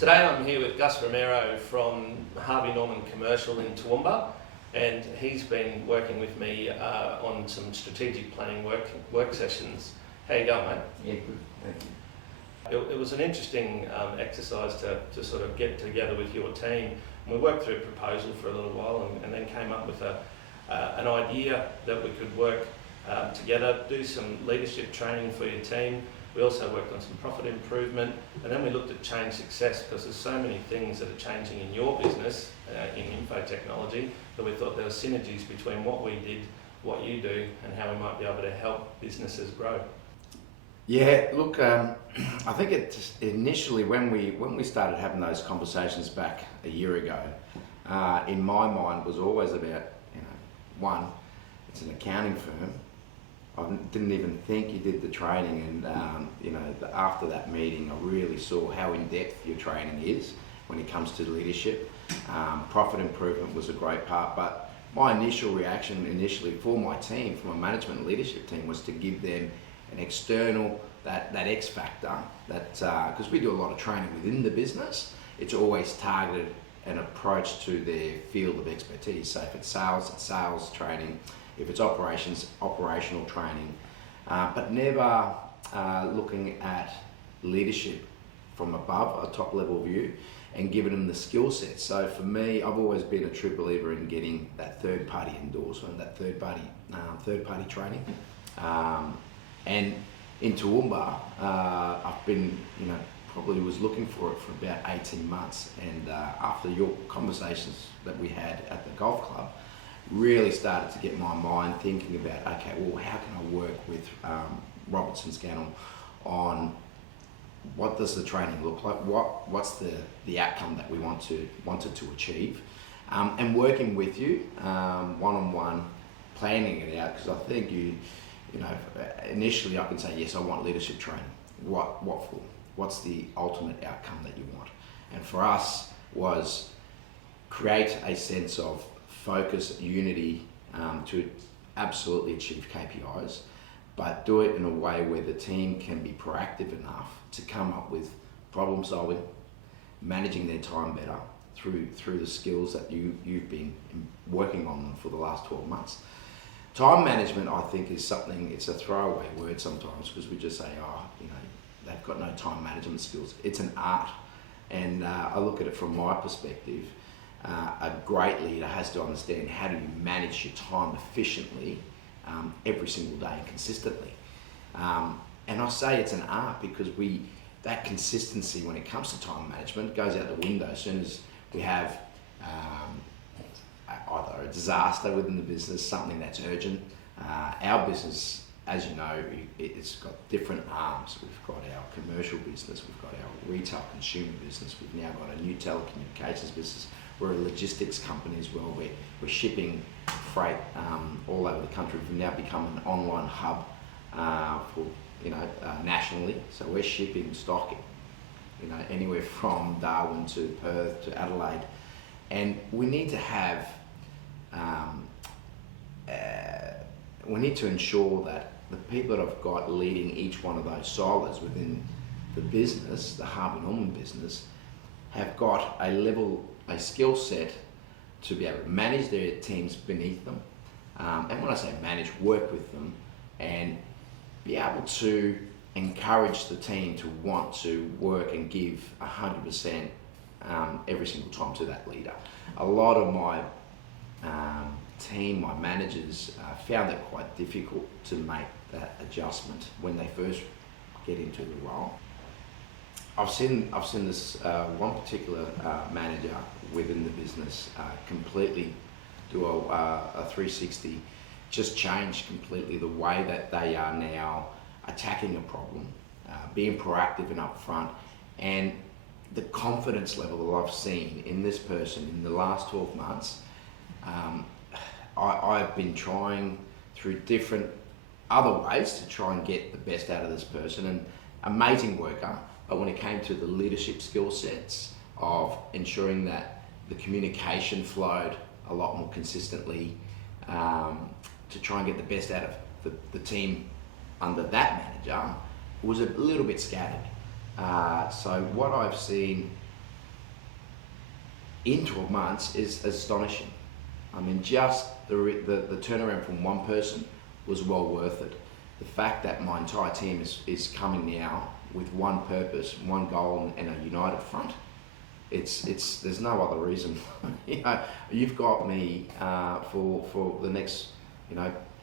Today I'm here with Gus Romero from Harvey Commercial in Toowoomba, and he's been working with me on some strategic planning work sessions. How you going, mate? Yeah, good. Thank you. It was an interesting exercise to sort of get together with your team. We worked through a proposal for a little while and then came up with an idea that we could work together, do some leadership training for your team. We also worked on some profit improvement, and then we looked at change success, because there's so many things that are changing in your business, in info technology, that we thought there were synergies between what we did, what you do, and how we might be able to help businesses grow. Yeah, look, I think it initially when we started having those conversations back a year ago, in my mind was always about, one, it's an accounting firm. I didn't even think you did the training, and after that meeting I really saw how in-depth your training is when it comes to leadership. Profit improvement was a great part, but my initial reaction for my team, for my management and leadership team, was to give them an external, that X factor, because we do a lot of training within the business. It's always targeted an approach to their field of expertise. So if it's sales training. If it's operational training, but never looking at leadership from above, a top level view, and giving them the skill set. So for me, I've always been a true believer in getting that third party endorsement, that third party training. And in Toowoomba, I've been, probably was looking for it for about 18 months. And after your conversations that we had at the golf club, really started to get my mind thinking about, okay, well, how can I work with Robertson Scannell on what does the training look like, what's the outcome that we wanted to achieve, and working with you one-on-one, planning it out, because I think initially I can say, yes, I want leadership training. What for? What's the ultimate outcome that you want? And for us was create a sense of focus, unity, to absolutely achieve KPIs, but do it in a way where the team can be proactive enough to come up with problem solving, managing their time better through the skills that you've been working on them for the last 12 months. Time management, I think, is something, it's a throwaway word sometimes, because we just say, they've got no time management skills. It's an art, and I look at it from my perspective. A great leader has to understand how do you manage your time efficiently every single day and consistently. And I say it's an art because that consistency when it comes to time management goes out the window as soon as we have either a disaster within the business, something that's urgent. Our business, as you know, it's got different arms. We've got our commercial business, we've got our retail consumer business, we've now got a new telecommunications business. We're a logistics company as well. We're shipping freight all over the country. We've now become an online hub for nationally. So we're shipping stock, anywhere from Darwin to Perth to Adelaide, and we need to have. We need to ensure that the people that I've got leading each one of those silos within the business, the Harvey business, have got a skill set to be able to manage their teams beneath them, and when I say manage, work with them, and be able to encourage the team to want to work and give 100% every single time to that leader. A lot of my team, my managers, found that quite difficult to make that adjustment when they first get into the role. I've seen this one particular manager within the business completely do a 360, just change completely the way that they are now attacking a problem, being proactive and upfront, and the confidence level that I've seen in this person in the last 12 months. I've been trying through different other ways to try and get the best out of this person, and amazing worker. But when it came to the leadership skill sets of ensuring that the communication flowed a lot more consistently, to try and get the best out of the team under that manager, was a little bit scattered. So what I've seen in 12 months is astonishing. I mean, just the turnaround from one person was well worth it. The fact that my entire team is coming now with one purpose, one goal, and a united front, there's no other reason. You know, you've got me for the next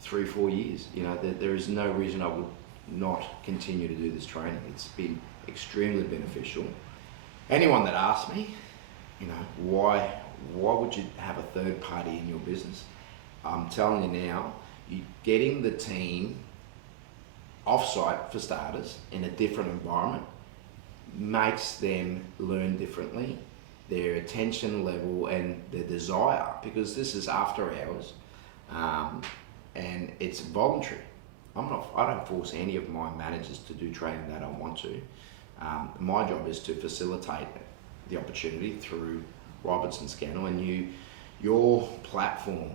3-4 years. You know, there is no reason I would not continue to do this training. It's been extremely beneficial. Anyone that asks me, why would you have a third party in your business? I'm telling you now, you're getting the team off-site for starters in a different environment makes them learn differently, their attention level and their desire, because this is after hours and it's voluntary. I don't force any of my managers to do training they don't want to. My job is to facilitate the opportunity through Robertson Scannell, and your platform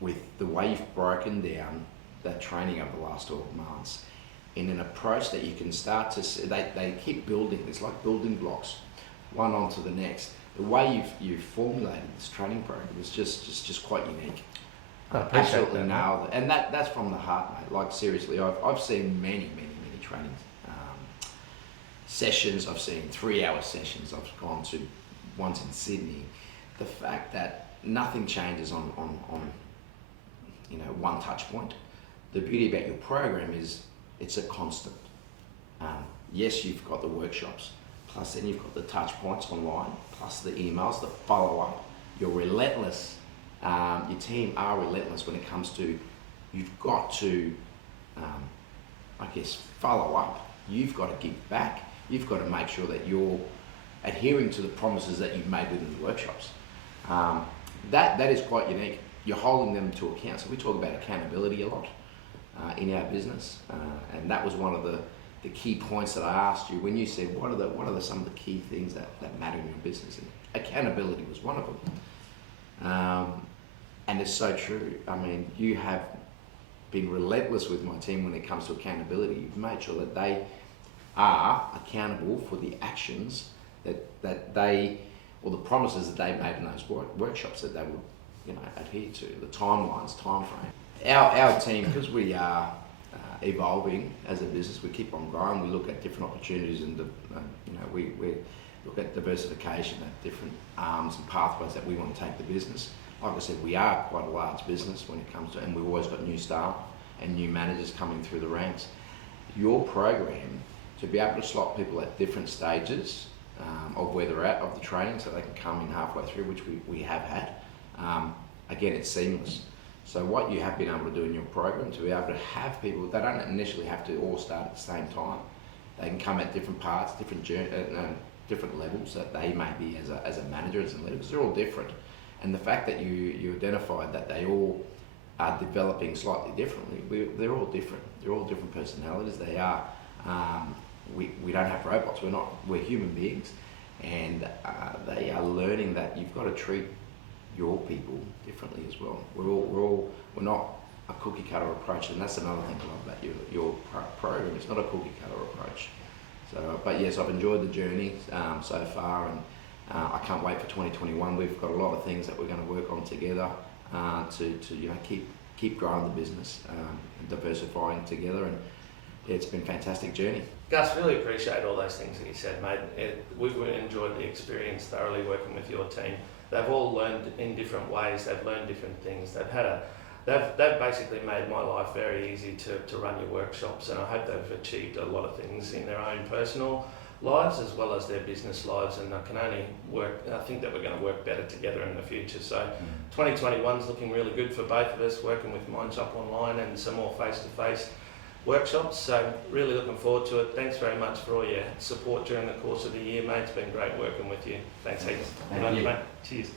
with the way you've broken down that training over the last 12 months in an approach that you can start to see, they keep building. It's like building blocks, one onto the next. The way you've formulated this training program is just quite unique. Absolutely nailed it, and that's from the heart, mate. Like seriously, I've seen many training sessions. I've seen 3-hour sessions. I've gone to once in Sydney. The fact that nothing changes on one touch point. The beauty about your program is it's a constant. Yes, you've got the workshops, plus then you've got the touch points online, plus the emails, the follow up. You're relentless. Your team are relentless when it comes to, you've got to, follow up. You've got to give back. You've got to make sure that you're adhering to the promises that you've made within the workshops. That is quite unique. You're holding them to account. So we talk about accountability a lot in our business, and that was one of the key points that I asked you when you said what are some of the key things that matter in your business, and accountability was one of them. And it's so true. I mean, you have been relentless with my team when it comes to accountability. You've made sure that they are accountable for the actions that they, or the promises that they made in those workshops that they would, adhere to, the timelines, time frame. Our team, because we are evolving as a business, we keep on growing. We look at different opportunities, and we look at diversification, at different arms and pathways that we want to take the business. Like I said, we are quite a large business when it comes to, and we've always got new staff and new managers coming through the ranks. Your program, to be able to slot people at different stages of where they're at of the training, so they can come in halfway through, which we have had. Again, it's seamless. So what you have been able to do in your program, to be able to have people, they don't initially have to all start at the same time. They can come at different parts, different levels that they may be as a manager, as a leader, because they're all different. And the fact that you identified that they all are developing slightly differently, they're all different. They're all different personalities. They are. We don't have robots. We're human beings, and they are learning that you've got to treat your people differently as well. We're not a cookie cutter approach, and that's another thing I love about your program. It's not a cookie cutter approach. So, but yes, I've enjoyed the journey so far, and I can't wait for 2021. We've got a lot of things that we're going to work on together to keep growing the business and diversifying together. And it's been a fantastic journey. Gus, really appreciate all those things that you said, mate. We've enjoyed the experience thoroughly working with your team. They've all learned in different ways. They've learned different things. They've basically made my life very easy to run your workshops, and I hope they've achieved a lot of things in their own personal lives as well as their business lives, and I think that we're going to work better together in the future. So 2021 is looking really good for both of us, working with Mindshop Online and some more face-to-face workshops. So really looking forward to it. Thanks very much for all your support during the course of the year, mate. It's been great working with you. Thanks heaps. Thank you, mate. Cheers.